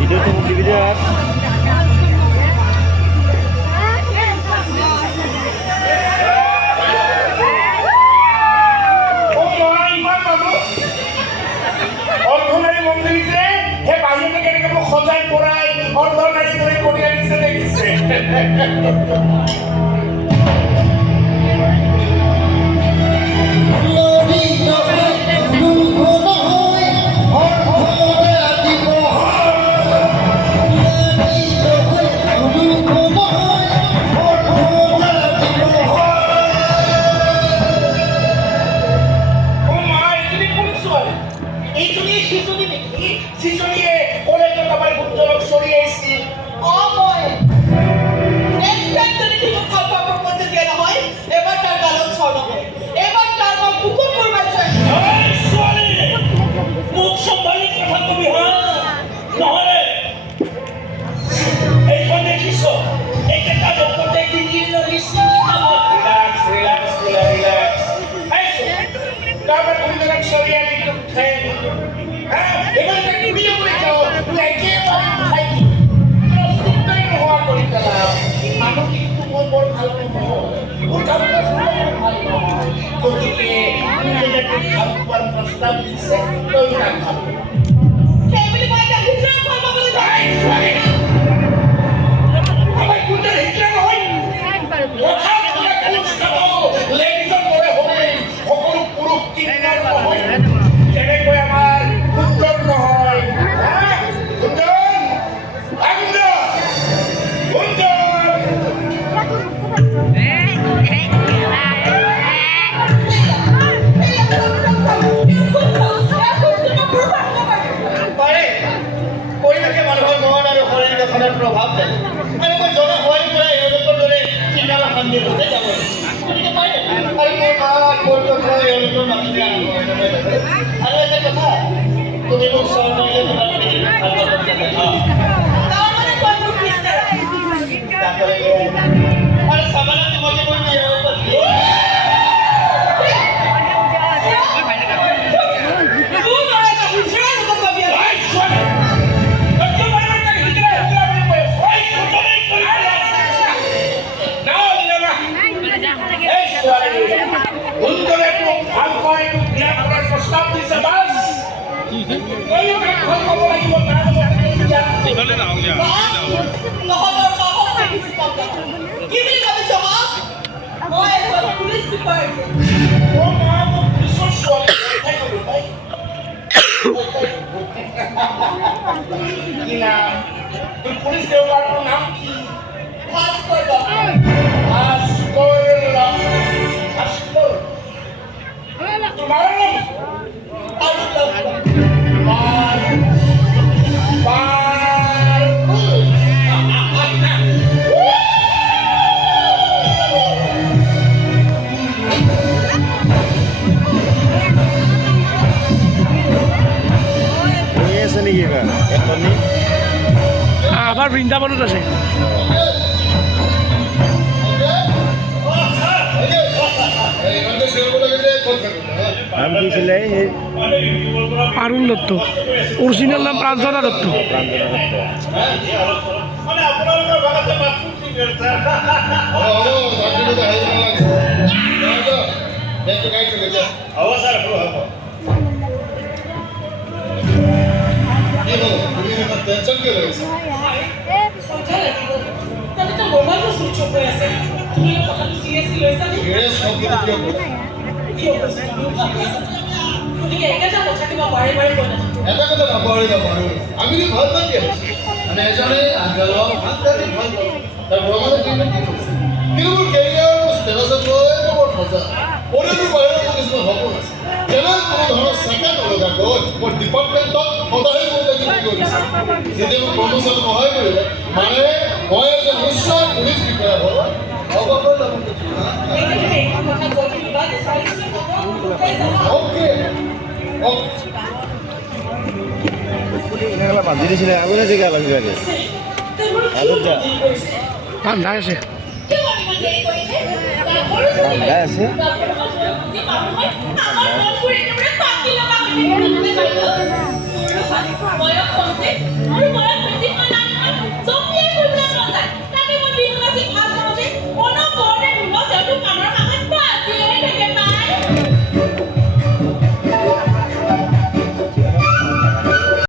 Video tunggu di video. সজাই পড়াই অর্ধনারী ধরে কোটিয়া নিচে দেখছে প্রস্তাব দিচ্ছে প্রভাব দেয় মানে মই জনা হয় পৰা এওঁলোকৰ দৰে চিন্তালা সন্দেহ হতে যাব গতিকে মই আৰু মই মা মোৰ কথা এওঁলোকৰ মাতিলে আৰু এটা কথা তুমি মোক চৰ কৰিলে তোমাৰ ভাল কথা জানে তাৰ মানে তই মোক কিছে তাকলে আৰু সামান্য তোমাকে মই এওঁলোকৰ পুলিশ দেওয়াৰ নাম কি তোমাৰ আবাৰ বৃন্দাবনত আছে পাৰুল দত্ত অৰিজিনেল নাম প্ৰাঞ্জনা দত্ত টেনশন কে রয়েছে তাহলে তো মোবাইল তো সুইচ অফ হয়ে আছে তুমি কথা সিরিয়াসলি লইছা নি সিরিয়াস সব কিছু কি হবে তুমি একা যা কথা কিবা বারে বারে কই না এটা কথা না বারে বারে আমি তো ভাল পাই মানে এজনে আঙ্গল হাততে ভাল তার ভ্রমণে কি কিন্তু ক্যারিয়ার স্টেটাস লয় তো বড় মজা ওরে তো বাইরে কিছু হবে না যেন কোনো ধরনের সেকেন্ড লগা গল মোৰ ডিপাৰ্টমেন্টত সদায় মতে কি কৰিছে যদি মই প্ৰমোশন নহয় কৰিলে মানে মই এজন উচ্চ পুলিচ বিষয়া এইগুলা বান্ধি দিছিলে আগতে জেগা লাগি লাগে আগত যা বান্ধাই আছে বান্ধাই আছে